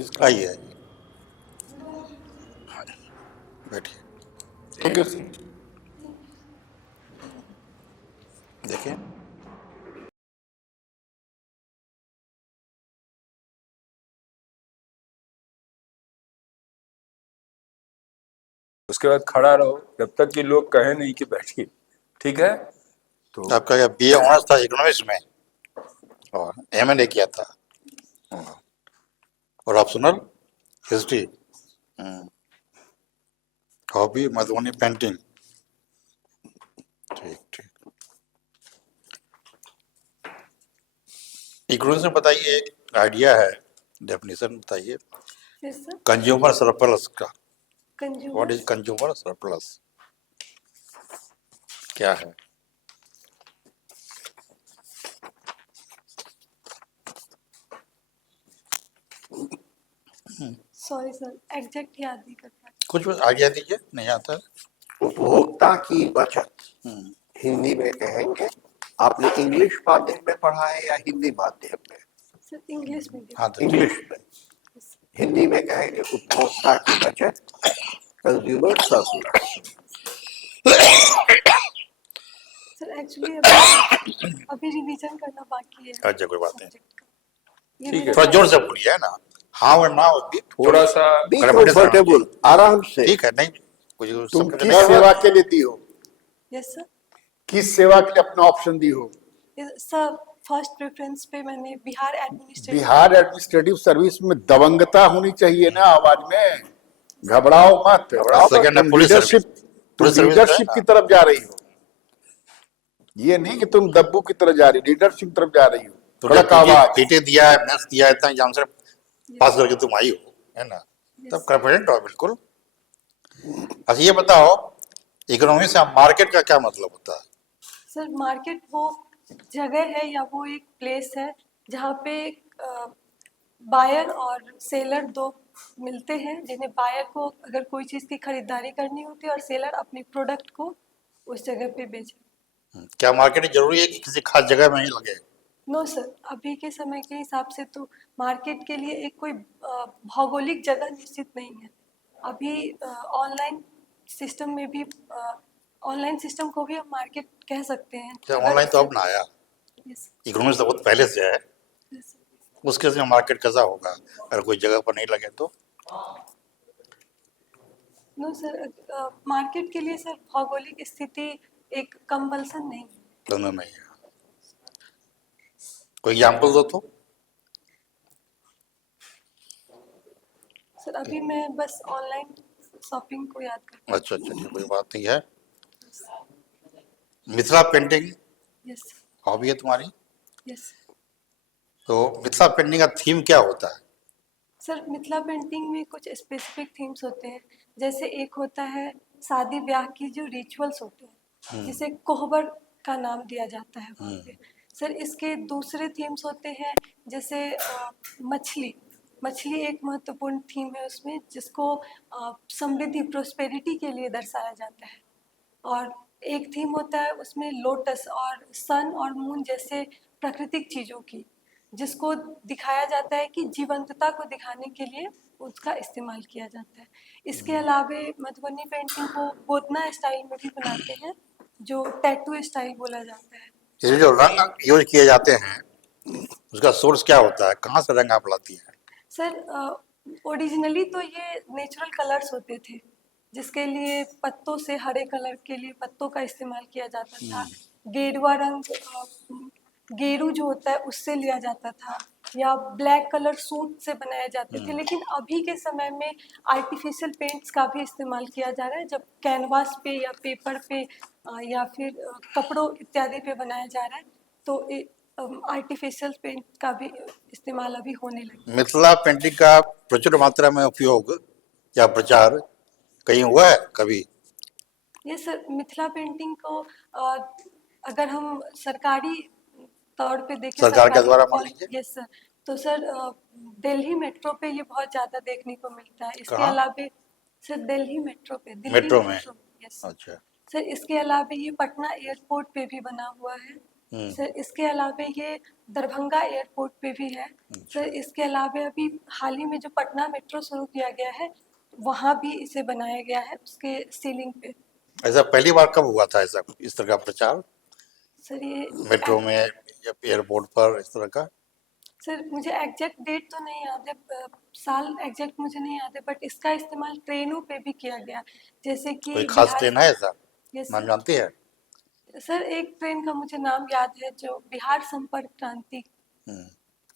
इसका आइए आइए, बैठिए। Thank you sir. देखिए, उसके बाद खड़ा रहो जब तक कि लोग कहे नहीं कि बैठिए, ठीक है? तो आपका क्या बीए ऑनर्स था इकोनॉमिक्स में और एमएनए किया था और optional history, hobby Madhubani painting. ठीक ठीक। इकोनॉमिक्स में बताइए, एक आइडिया है, डेफिनेशन बताइए Yes, sir. कंज्यूमर सरप्लस का। Consumer. What is consumer surplus, क्या है? Sorry, sir. Exact याद नहीं कर पा कुछ आइडिया दीजिए, नहीं आता है। उपभोक्ता की बचत हिंदी में कहेंगे। आपने इंग्लिश माध्यम में पढ़ा है या हिंदी माध्यम में? सर इंग्लिश में हाँ तो इंग्लिश में। हिंदी में कहेंगे उपभोक्ता की बचत, कंज्यूमर सरप्लस। सर एक्चुअली अभी रिवीजन करना बाकी है अच्छा, कोई बात नहीं। subject का। ये ठीक मेरा है। थोड़ा जोर से बोलिए, है ना, हाँ और ना भी थोड़ा सा बी Confidence आना कंफर्टेबल, आराम से। ठीक है। नहीं कुछ तुम सबके किस लिए- सेवा के लिए दी हो, यस सर। किस सेवा के लिए अपना ऑप्शन दी हो? सर फर्स्ट प्रेफरेंस पे मैंने Bihar administrative. Bihar administrative service में दबंगता होनी चाहिए ना आवाज में, घबराओ मत। Second है तुम पुलिस लीडरशिप, सर्विस। तुम पुलिस सर्विस लीडरशिप है, की तरफ जा रही हो, ये नहीं कि तुम दब्बू की तरफ जा रही, लीडरशिप की तरफ जा रही हो। तुमने कड़क आवाज। पीटी दिया है, मैथ्स दिया है, इतना एग्जाम से पास करके तुम आई हो, है ना, तब कॉन्फिडेंट हो बिल्कुल। अच्छा ये बताओ, इकोनॉमिक्स से मार्केट का क्या मतलब होता है? सर मार्केट वो जगह है या वो एक प्लेस है जहाँ पे बायर और सेलर दो मिलते हैं, जिन्हें बायर को अगर कोई चीज़ की खरीदारी करनी होती है और सेलर अपने प्रोडक्ट को उस जगह पे बेचे। क्या मार्केट जरूरी है कि किसी खास जगह में ही लगे? नो सर, अभी के समय के हिसाब से तो मार्केट के लिए एक कोई भौगोलिक जगह निश्चित नहीं है। अभी ऑनलाइन सिस्टम में भी ऑनलाइन सिस्टम को भी हम मार्केट कह सकते हैं। ऑनलाइन तो अब ना आया, यस इकोनॉमिक्स तो बहुत पहले से है, यस। उसके से मार्केट कैसा होगा अगर कोई जगह पर नहीं लगे तो? नो सर, मार्केट के लिए सर भौगोलिक स्थिति एक कंपल्सन नहीं है। धंधा नहीं है। कोई एग्जाम्पल दो तो। सर अभी मैं बस ऑनलाइन शॉपिंग को याद कर। अच्छा अच्छा ठीक, कोई बात नहीं है। मिथिला पेंटिंग यस हॉबी है तुम्हारी, यस। तो मिथिला पेंटिंग का थीम क्या होता है? सर मिथिला पेंटिंग में कुछ स्पेसिफिक थीम्स होते हैं, जैसे एक होता है शादी ब्याह की जो रिचुअल्स होते हैं जिसे कोहबर का नाम दिया जाता है वहाँ पे। सर इसके दूसरे थीम्स होते हैं जैसे मछली। मछली एक महत्वपूर्ण थीम है उसमें, जिसको समृद्धि प्रोस्पेरिटी के लिए दर्शाया जाता है। और एक थीम होता है उसमें लोटस और सन और मून जैसे प्राकृतिक चीज़ों की, जिसको दिखाया जाता है कि जीवंतता को दिखाने के लिए उसका इस्तेमाल किया जाता है। इसके अलावा मधुबनी पेंटिंग को गोतना स्टाइल में भी बनाते हैं, जो टैटू स्टाइल बोला जाता है। इसमें जो रंग यूज किए जाते हैं उसका सोर्स क्या होता है, कहाँ से रंग आप लाती हैं? सर ओरिजिनली तो ये नेचुरल कलर्स होते थे, जिसके लिए पत्तों से हरे कलर के लिए पत्तों का इस्तेमाल किया जाता था। गेरुआ रंग गेरू जो होता है उससे लिया जाता था, या ब्लैक कलर सूट से बनाए जाते थे। लेकिन अभी के समय में आर्टिफिशियल पेंट्स का भी इस्तेमाल किया जा रहा है, जब कैनवास पे या पेपर पे या फिर कपड़ों इत्यादि पे बनाया जा रहा है, तो आर्टिफिशियल पेंट का भी इस्तेमाल अभी होने लगा। मिथिला पेंटिंग का प्रचुर मात्रा में उपयोग या प्रचार कहीं हुआ है कभी? ये सर मिथिला पेंटिंग को अगर हम सरकारी तौर पे देखें, सरकार के द्वारा मान लीजिए। यस सर, तो सर दिल्ली मेट्रो पे ये बहुत ज़्यादा देखने को मिलता है। इसके कहाँ? अलावा सर दिल्ली मेट्रो पे, दिल्ली मेट्रो में? यस अच्छा। सर। इसके अलावा ये पटना एयरपोर्ट पे भी बना हुआ है, सर इसके अलावा ये दरभंगा एयरपोर्ट पे भी है। सर इसके अलावा अभी हाल ही में जो पटना मेट्रो शुरू किया गया है वहाँ भी इसे बनाया गया है, उसके सीलिंग पे। ऐसा पहली बार कब हुआ था ऐसा इस तरह का प्रचार सर ये मेट्रो में या एयरपोर्ट पर इस तरह का? सर मुझे एग्जैक्ट डेट तो नहीं याद है, साल एग्जैक्ट मुझे नहीं याद है, बट इसका इस्तेमाल ट्रेनों पे भी किया गया, जैसे कि कोई खास ट्रेन है ऐसा यस नाम जानती है? सर एक ट्रेन का मुझे नाम याद है जो बिहार संपर्क क्रांति।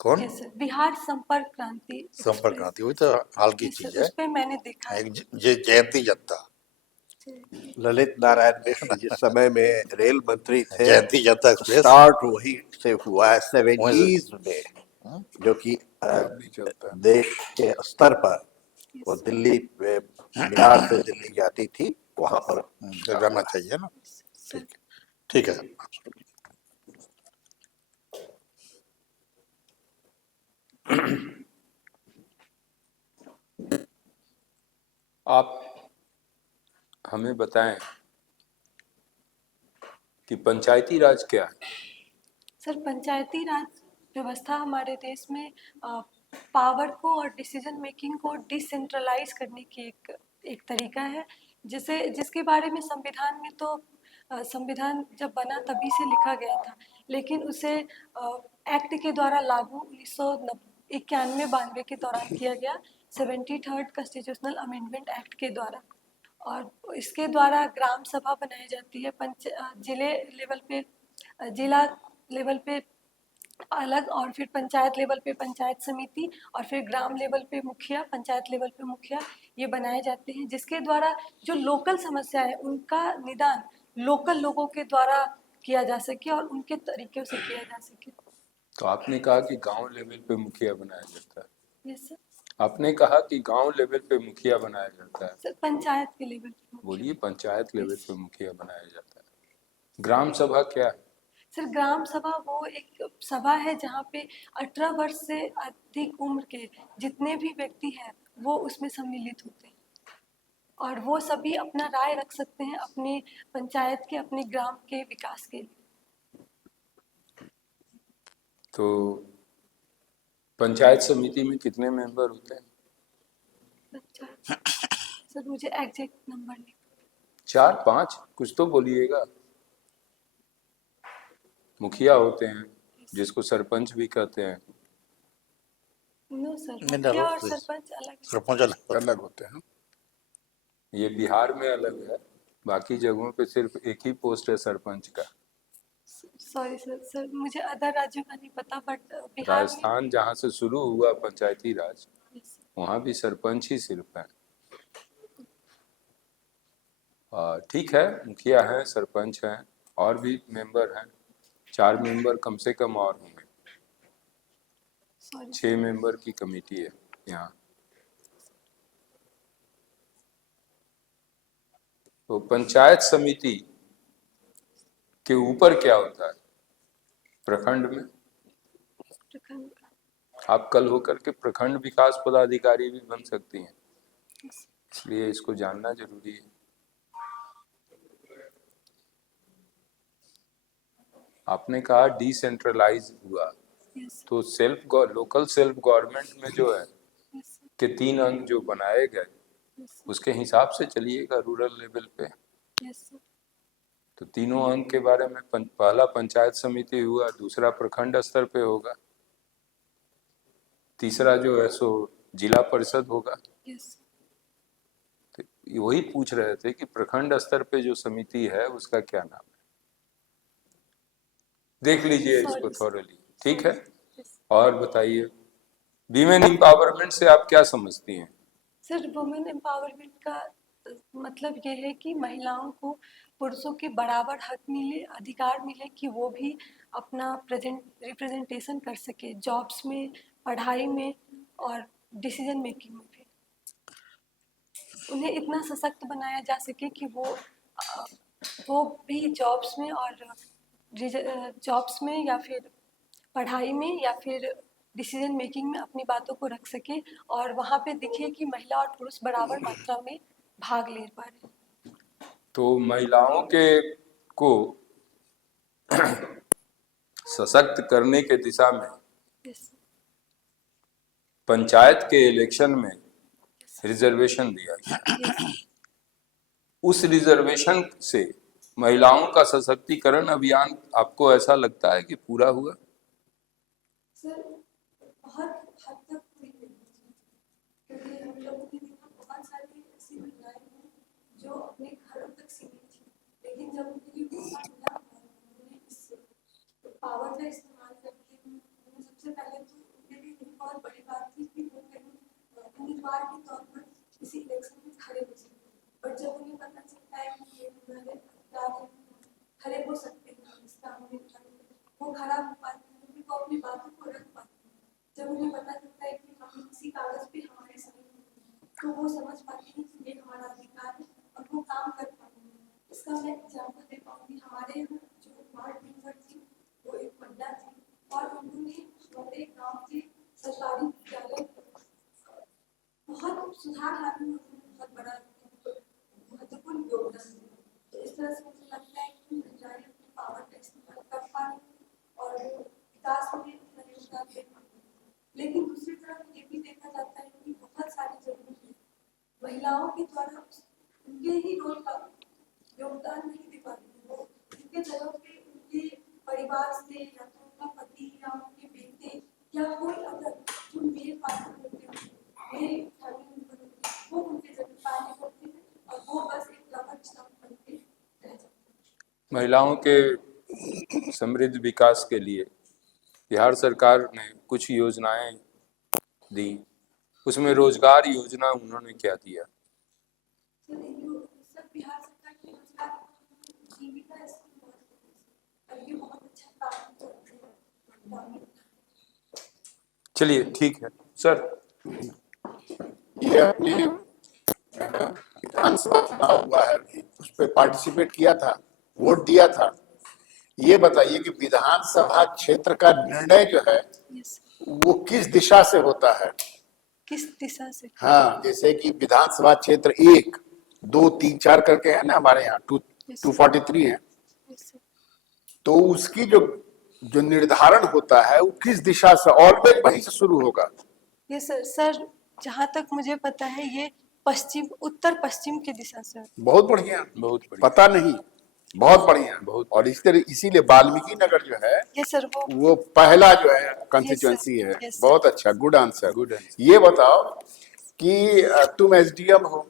कौन? यस सर, बिहार संपर्क क्रांति संपर्क एक्सप्रेस। क्रांति, वही तो हाल की यस चीज सर, है। उस पे मैंने देखा है। एक जयंती जनता, ललित नारायण मिश्र जिस समय में रेल मंत्री थे, जयंती जनता एक्सप्रेस स्टार्ट वही से हुआ है वहीं 70s में, जो कि नहीं चलता। देश के स्तर पर वो दिल्ली में, बिहार से दिल्ली जाती थी, वहां पर से जाना चाहिए ना। ठीक है सर। आप हमें बताएं कि पंचायती राज क्या है? सर पंचायती राज व्यवस्था हमारे देश में पावर को और डिसीजन मेकिंग को डिसेंट्रलाइज करने की एक तरीका है, जिसके बारे में संविधान में तो संविधान जब बना तभी से लिखा गया था, लेकिन उसे एक्ट के द्वारा लागू 1991-92 के दौरान किया गया, 73rd कॉन्स्टिट्यूशनल अमेंडमेंट एक्ट के द्वारा। और इसके द्वारा ग्राम सभा बनाई जाती है, जिले लेवल पे जिला लेवल पे अलग, और फिर पंचायत लेवल पे पंचायत समिति, और फिर ग्राम लेवल पे मुखिया, पंचायत लेवल पे मुखिया, ये बनाए जाते हैं, जिसके द्वारा जो लोकल समस्या है उनका निदान लोकल लोगों के द्वारा किया जा सके और उनके तरीके से किया जा सके। तो आपने कहा कि गांव लेवल पे मुखिया बनाया जाता है। Yes sir. आपने कहा कि गांव लेवल पे मुखिया बनाया जाता है। सर पंचायत के लेवल पे मुखिया। बोलिए, पंचायत लेवल पे मुखिया बनाया जाता है। ग्राम सभा क्या है? सर ग्राम सभा वो एक सभा है जहाँ पे 18 वर्ष से अधिक उम्र के जितने भी व्यक्ति हैं वो उसमें सम्मिलित होते हैं, और वो सभी अपना राय रख सकते हैं अपने पंचायत के, अपने ग्राम के विकास के लिए। तो पंचायत समिति में कितने मेंबर होते हैं? सर मुझे एग्जैक्ट नंबर नहीं। 4-5 कुछ तो बोलिएगा। मुखिया होते हैं जिसको सरपंच भी कहते हैं। नो सर, नहीं, मुखिया और नहीं, सरपंच अलग है। सरपंच अलग होते हैं। ये बिहार में अलग है, बाकी जगहों पे सिर्फ एक ही पोस्ट है सरपंच का। सॉरी सर, सर मुझे अदर राज्यों का नहीं पता, बट बिहार में राजस्थान जहाँ से शुरू हुआ पंचायती राज, Yes, वहाँ भी सरपंच ही सिर्फ है। ठीक है, मुखिया हैं, सरपंच हैं, और भी मेंबर हैं। 4 मेंबर कम से कम और होंगे। सॉरी 6 मेंबर की कमेटी है यहाँ। तो पंचायत समिति के ऊपर क्या होता है? प्रखंड में प्रखंड। आप कल होकर के प्रखंड विकास पदाधिकारी भी बन सकती हैं, इसलिए इसको जानना जरूरी है। आपने कहा डिसेंट्रलाइज हुआ, यस तो लोकल सेल्फ गवर्नमेंट में जो है यस के 3 अंग जो बनाए गए, यस उसके हिसाब से चलिएगा रूरल लेवल पे। यस तो तीनों अंग के बारे में पहला पंचायत समिति हुआ, दूसरा प्रखंड स्तर पे होगा, तीसरा जो है सो जिला परिषद होगा। यस। तो वही पूछ रहे थे कि प्रखंड स्तर पे जो समिति है उसका क्या नाम है। देख लीजिए इसको थॉरली, ठीक है। और बताइए, वीमेन एम्पावरमेंट से आप क्या समझती हैं? सर वुमेन एम्पावरमेंट का मतलब ये है कि महिलाओं को पुरुषों के बराबर हक मिले, अधिकार मिले कि वो भी अपना रिप्रेजेंटेशन कर सके जॉब्स में, पढ़ाई में और डिसीजन मेकिंग में भी। उन्हें इतना सशक्त बनाया जा सके कि वो भी जॉब्स में और जॉब्स में या फिर पढ़ाई में या फिर डिसीजन मेकिंग में अपनी बातों को रख सके, और वहाँ पे दिखे कि महिला और पुरुष बराबर मात्रा में भाग ले पा रहे। तो महिलाओं के को सशक्त करने के दिशा में यस सर, पंचायत के इलेक्शन में रिजर्वेशन दिया गया। Yes sir. उस रिजर्वेशन से महिलाओं का सशक्तिकरण अभियान आपको ऐसा लगता है कि पूरा हुआ? सर बहुत हद तक पूरी नहीं हुई, क्योंकि हम लोगों ने देखा बहुत सारी ऐसी महिलाएं हैं जो अपने घरों तक सीमित थी, लेकिन जब उनके लिए मौका मिला और उन्होंने इस पावर का इस्तेमाल करके उन्होंने सबसे पहले तो उनके लिए एक बहुत बड़ी बात थी कि वो कहीं उम्मीदवार के तौर पर किसी इलेक्शन में खड़े हो सकते हैं, बट जब उन्हें पता चलता है कि ये उन्होंने खड़े हो सकते हैं, इसका हमें वो खड़ा हो पाते हैं, क्योंकि वो अपनी बातों को रख पाते हैं। जब उन्हें पता चलता है कि हम किसी कागज पे हमारे सही हैं, तो वो समझ पाते हैं कि ये हमारा अधिकार है और वो काम कर पाते हैं। इसका मैं एग्जाम्पल दे पाऊंगी, हमारे यहाँ जो वार्ड मेंबर थी वो एक महिला थी और उन्होंने हमारे गाँव के सरकारी विद्यालय बहुत सुधार लाने में उन्होंने बहुत बड़ा महत्वपूर्ण योगदान दिया। तो इस तरह से मुझे लगता है कि महिलाएं अपनी पावर का इस्तेमाल कर पा रही हैं और विकास में अपना योगदान दे पा रही हैं। लेकिन दूसरी तरफ ये भी देखा जाता है कि बहुत सारी जगहों में महिलाओं के द्वारा उनके ही रोल का योगदान नहीं दे पा रही है। वो उनके जगह पे उनके परिवार से या तो उनका पति या उनके बेटे या कोई अगर जो मेरे पार्टनर होते हैं, मेरे फैमिली मेंबर होते हैं, वो उनके जगह कार्य करते हैं और वो बस एक रबर स्टम्प बन के रह जाते हैं। महिलाओं के समृद्ध विकास के लिए बिहार सरकार ने कुछ योजनाएं दी, उसमें रोजगार योजना उन्होंने क्या दिया? सर बिहार सरकार की रोजगार जीविका स्कीम बहुत और ये बहुत अच्छा काम कर रही है। चलिए ठीक है सर। ये अपने विधानसभा चुनाव हुआ है, उस पर पार्टिसिपेट किया था, वोट दिया था। ये बताइए कि विधानसभा क्षेत्र का निर्णय जो है यस, वो किस दिशा से होता है? किस दिशा से? हाँ, जैसे कि विधानसभा क्षेत्र 1, 2, 3, 4 करके है ना हमारे यहाँ, 243 है, यस सर। तो उसकी जो निर्धारण होता है वो किस दिशा से, ऑलवेज वहीं से शुरू होगा। ये सर जहाँ तक मुझे पता है ये पश्चिम उत्तर पश्चिम की दिशा से होता बहुत बढ़िया, बहुत बढ़िया। पता नहीं, बहुत बढ़िया। बहुत। और इस तरह इसीलिए वाल्मीकि नगर जो है है। ये सर वो पहला जो है कंस्टिट्यूएंसी है। yes, sir. बहुत अच्छा, गुड आंसर। Good answer. ये बताओ कि तुम एसडीएम हो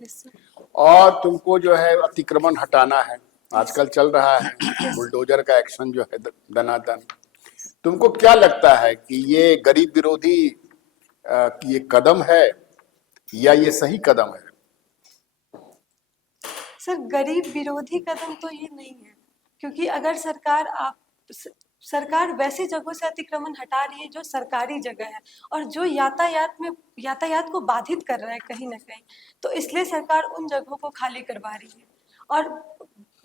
यस सर। और तुमको जो है अतिक्रमण हटाना है, आजकल चल रहा है बुलडोजर का एक्शन जो है दनादन। तुमको क्या लगता है कि ये गरीब विरोधी ये कदम है या ये सही कदम है? सर गरीब विरोधी कदम तो ये नहीं है, क्योंकि अगर सरकार वैसी जगहों से अतिक्रमण हटा रही है जो सरकारी जगह है और जो यातायात को बाधित कर रहा है कहीं ना कहीं, तो इसलिए सरकार उन जगहों को खाली करवा रही है। और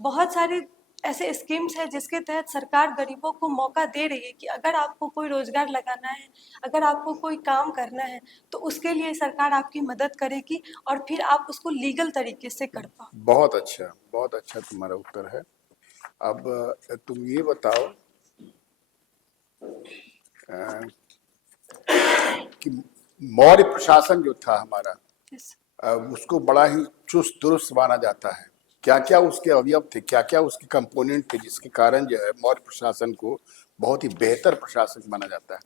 बहुत सारे ऐसे स्कीम्स हैं जिसके तहत सरकार गरीबों को मौका दे रही है कि अगर आपको कोई रोजगार लगाना है, अगर आपको कोई काम करना है, तो उसके लिए सरकार आपकी मदद करेगी और फिर आप उसको लीगल तरीके से कर पाओ। बहुत अच्छा तुम्हारा उत्तर है। अब तुम ये बताओ कि मौर्य प्रशासन जो था हमारा, Yes. उसको बड़ा ही चुस्त दुरुस्त माना जाता है। क्या क्या उसके अवयव थे, क्या क्या उसके कंपोनेंट थे जिसके कारण जो है मौर्य प्रशासन को बहुत ही बेहतर प्रशासन माना जाता है?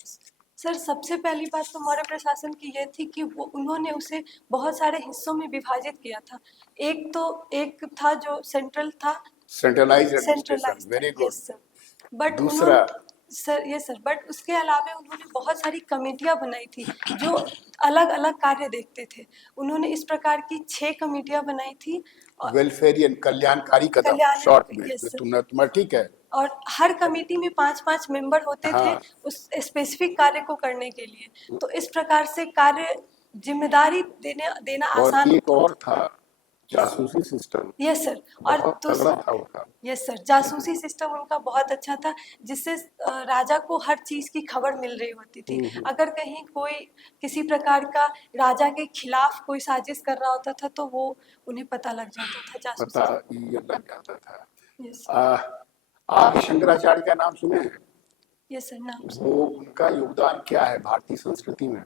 सर सबसे पहली बात तो मौर्य प्रशासन की ये थी कि उन्होंने उसे बहुत सारे हिस्सों में विभाजित किया था। एक था जो सेंट्रल था, centralised administration, very good. But दूसरा सर बट उसके अलावा उन्होंने बहुत सारी कमेटियां बनाई थी जो अलग अलग कार्य देखते थे। उन्होंने इस प्रकार की 6 कमेटियां बनाई थी। वेलफेरियन, कल्याणकारी कदम शॉर्ट में, तुम्हारा ठीक है। और हर कमेटी में 5-5 मेंबर होते थे उस स्पेसिफिक कार्य को करने के लिए। तो इस प्रकार से कार्य जिम्मेदारी देना आसान। और एक और था जासूसी सिस्टम। Yes sir. और तो यस सर, जासूसी सिस्टम उनका बहुत अच्छा था, जिससे राजा को हर चीज की खबर मिल रही होती थी। अगर कहीं कोई किसी प्रकार का राजा के खिलाफ कोई साजिश कर रहा होता था तो वो उन्हें पता लग जाता था, जासूसी ये लग जाता था। यस। आप शंकराचार्य का नाम सुने हैं? यस सर, नाम से। वो उनका योगदान क्या है भारतीय संस्कृति में?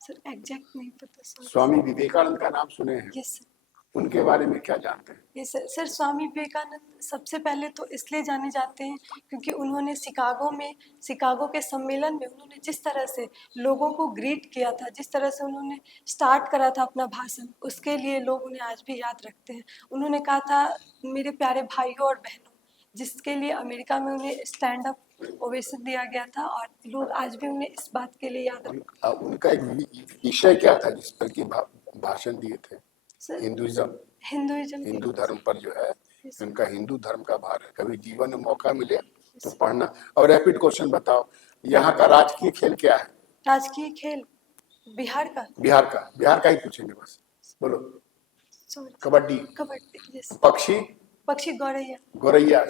सर एग्जैक्ट नहीं पता सर। स्वामी विवेकानंद का नाम सुने हैं? Yes sir. उनके बारे में क्या जानते हैं? ये सर स्वामी विवेकानंद सबसे पहले तो इसलिए जाने जाते हैं क्योंकि उन्होंने शिकागो के सम्मेलन में उन्होंने जिस तरह से लोगों को ग्रीट किया था, जिस तरह से उन्होंने स्टार्ट करा था अपना भाषण, उसके लिए लोग उन्हें आज भी याद रखते हैं। उन्होंने कहा था, मेरे प्यारे भाइयों और बहनों, जिसके लिए अमेरिका में उन्हें स्टैंड अप ओवेशन दिया गया था और लोग आज भी उन्हें इस बात के लिए याद रखते उनका एक विषय क्या था जिस पर की भाषण दिए थे? हैं। हिंदुइज्म, हिंदू धर्म पर जो है उनका हिंदू धर्म का भार है। कभी जीवन में मौका मिले तो पढ़ना। और रैपिड क्वेश्चन बताओ, यहाँ का राजकीय खेल क्या है? राजकीय खेल बिहार का बिहार का ही पूछेंगे बस, बोलो। सॉरी, कबड्डी। कबड्डी। यस। पक्षी गौरैया। गौरैया।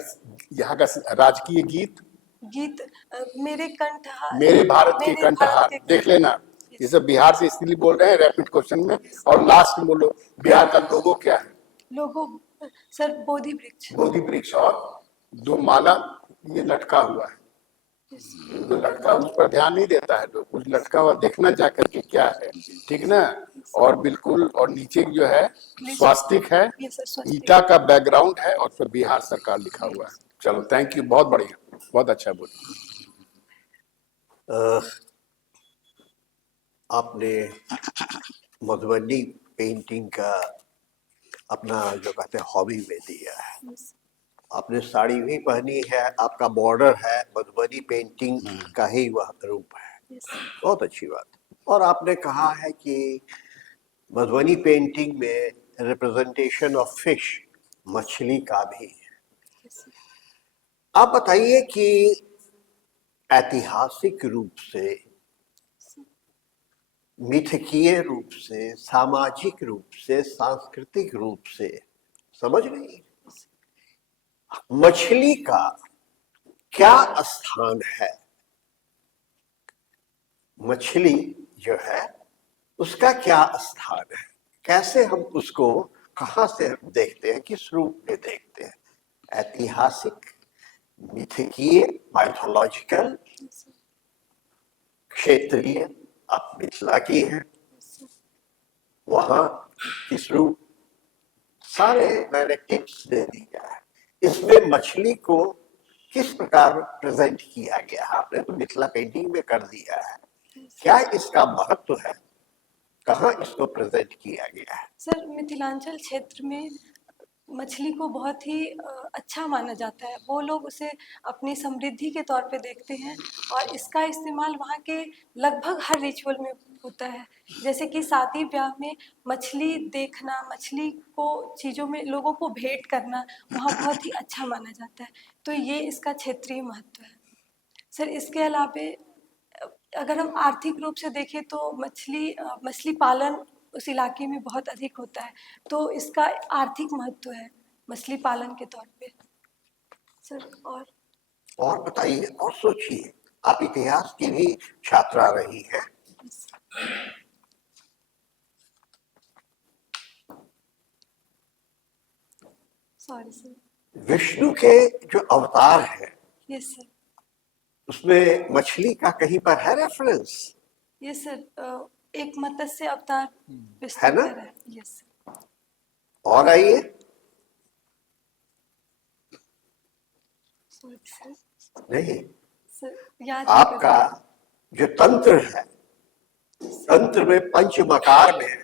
यहाँ का राजकीय गीत मेरे कंठहार, मेरे भारत के कंठहार। देख लेना, ये सब बिहार से इसलिए बोल रहे हैं रैपिड क्वेश्चन में। और लास्ट में बोलो, बिहार का लोगो क्या है? लोगो सर बोधि वृक्ष और 2 माला ये लटका हुआ है। जो लटका उस पर ध्यान नहीं देता है, तो कुछ लटका हुआ देखना जा करके क्या है, ठीक ना। और बिल्कुल, और नीचे जो है स्वास्तिक है, ईटा का बैकग्राउंड है और फिर बिहार सरकार लिखा हुआ है। चलो, थैंक यू, बहुत बढ़िया, बहुत अच्छा बोले। आपने मधुबनी पेंटिंग का अपना जो कहते हैं हॉबी में दिया है। आपने साड़ी भी पहनी है, आपका बॉर्डर है, मधुबनी पेंटिंग का ही वह रूप है। बहुत अच्छी बात। और आपने कहा है कि मधुबनी पेंटिंग में रिप्रेजेंटेशन ऑफ फिश, मछली का भी है। आप बताइए कि ऐतिहासिक रूप से, मिथकीय रूप से, सामाजिक रूप से, सांस्कृतिक रूप से, समझ रही, मछली का क्या स्थान है? मछली जो है उसका क्या स्थान है? कैसे हम उसको कहां से देखते हैं, किस रूप में देखते हैं? ऐतिहासिक, मिथकीय, माइथोलॉजिकल, क्षेत्रीय, आप मिथिला की हैं, वहां किस रूप, सारे मैंने टिप्स दे दिया है। इसमें मछली को किस प्रकार प्रेजेंट किया गया? आपने तो मिथिला पेंटिंग में कर दिया है, क्या इसका महत्व है? कहाँ इसको प्रेजेंट किया गया है? सर मिथिलांचल क्षेत्र में मछली को बहुत ही अच्छा माना जाता है। वो लोग उसे अपनी समृद्धि के तौर पे देखते हैं और इसका इस्तेमाल वहाँ के लगभग हर रिचुअल में होता है। जैसे कि शादी ब्याह में मछली देखना, मछली को चीज़ों में लोगों को भेंट करना वहाँ बहुत ही अच्छा माना जाता है। तो ये इसका क्षेत्रीय महत्व है। सर इसके अलावा अगर हम आर्थिक रूप से देखें तो मछली पालन उस इलाके में बहुत अधिक होता है, तो इसका आर्थिक महत्व है मछली पालन के तौर पे। सर और बताइए, और सोचिए, आप इतिहास की भी छात्रा रही हैं। Sorry sir. विष्णु के जो अवतार हैं, यस सर। उसमें मछली का कहीं पर है रेफरेंस? यस सर, एक मत्स्य अवतार है ना? यस। और आइए, सॉरी सर। नहीं, सर याद आपका जो तंत्र है, तंत्र में पंचमकार में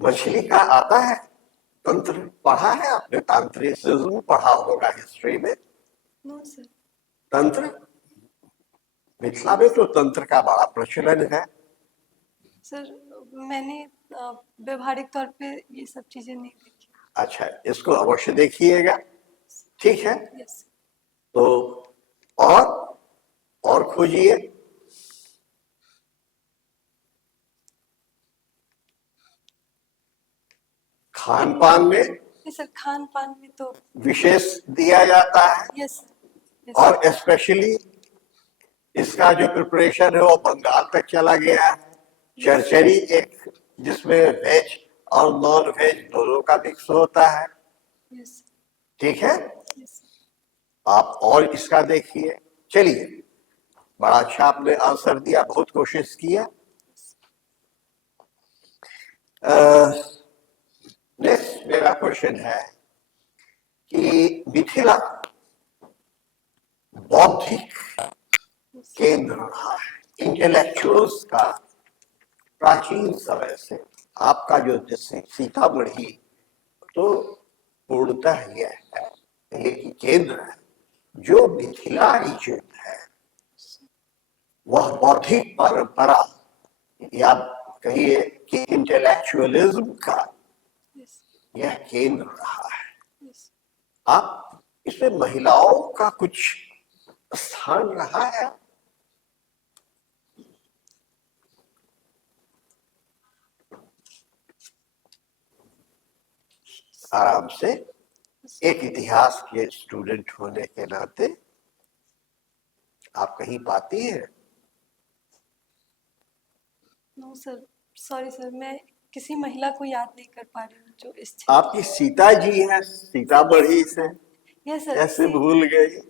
मछली का आता है। तंत्र पढ़ा है आपने? तांत्रिसिज्म पढ़ा होगा हिस्ट्री में। No sir. तंत्र, मिथिला में तो तंत्र का बड़ा प्रचलन है। सर मैंने व्यवहारिक तौर पे ये सब चीजें नहीं देखी। अच्छा, इसको अवश्य देखिएगा, ठीक है? यस। तो और खोजिए। खान पान में, सर खान पान में तो विशेष दिया जाता है। यस। और स्पेशली इसका जो प्रिपरेशन है वो बंगाल तक चला गया है। चरचरी एक, जिसमें वेज और नॉन वेज दोनों का मिक्स होता है, यस। ठीक है? यस। आप और इसका देखिए। चलिए, बड़ा अच्छा आपने आंसर दिया, बहुत कोशिश किया। नेक्स्ट मेरा क्वेश्चन है कि मिथिला बौद्धिक केंद्र रहा है, इंटेलेक्चुअल्स का प्राचीन समय से। आपका जो जैसे सीतामढ़ी तो पूर्णतः यह है, ये केंद्र है। जो मिथिला रीजन है वह बौद्धिक परंपरा या कहिए कि इंटेलेक्चुअलिज्म का yes, यह केंद्र रहा है। yes. आप इसमें महिलाओं का कुछ स्थान रहा है? आराम से, एक इतिहास के स्टूडेंट होने के नाते आप कहीं पाती हैं? नो सर, सॉरी सर, मैं किसी महिला को याद नहीं कर पा रही हूँ जो इस क्षेत्र। आपकी सीता जी है सीतामढ़ी से, यस सर, कैसे भूल गई?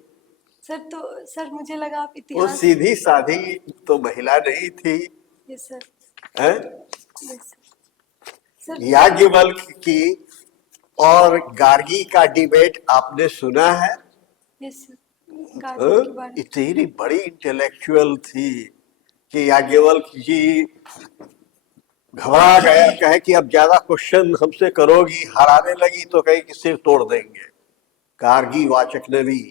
सर तो सर मुझे लगा आप वो इतिहास। सीधी साधी तो महिला नहीं थी, यस सर, हैं? यस सर, याज्ञवल्क्य की और गार्गी का डिबेट आपने सुना है? यस सर, गार्गी के बारे में। इतनी बड़ी इंटेलेक्चुअल थी कि याज्ञवल्क्य जी घबरा गया, कहे कि अब ज्यादा क्वेश्चन हमसे करोगी, हराने लगी तो कहीं कि सिर तोड़ देंगे। गार्गी वाचकनवी,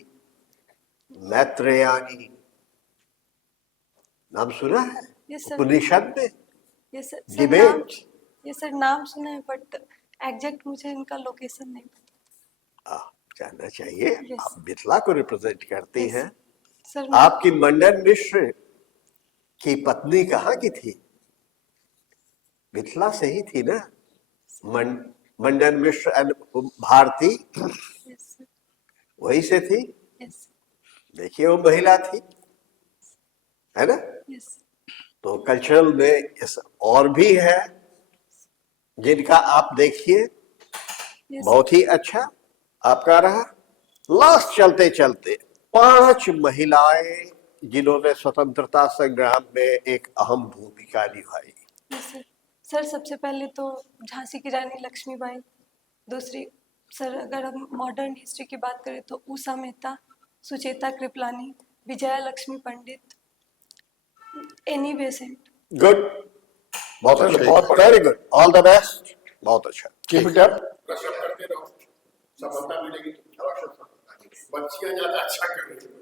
मैत्रेयानी, नाम सुना है यस सर, उपनिषद में? Yes sir, debate. Yes sir, नाम सुना है बट एग्जैक्ट मुझे इनका लोकेशन नहीं पता। जानना चाहिए। Yes. आप मिथिला को रिप्रेजेंट करती Yes. हैं। सर आपकी मंडन मिश्र की पत्नी कहाँ की थी? मिथिला से ही थी ना? Mandan Mishra and Bharti yes sir, वही से थी। यस देखिए वो महिला थी, है ना? यस तो कल्चरल में और भी है जिनका आप देखिए। यस बहुत ही अच्छा आपका रहा। लास्ट चलते चलते 5 महिलाएं जिन्होंने स्वतंत्रता संग्राम में एक अहम भूमिका निभाई। Yes sir. सर सबसे पहले तो झांसी की रानी लक्ष्मीबाई, दूसरी सर अगर हम मॉडर्न हिस्ट्री की बात करें तो उषा मेहता, सुचेता कृपलानी, विजया लक्ष्मी पंडित, एनी बेसेंट। गुड, बहुत अच्छा, ठीक। बहुत very good, all the best, बहुत अच्छा। Keep it up. प्रश्न करते रहो, सफलता मिलेगी। बच्चियां ज्यादा अच्छा कर रही हैं।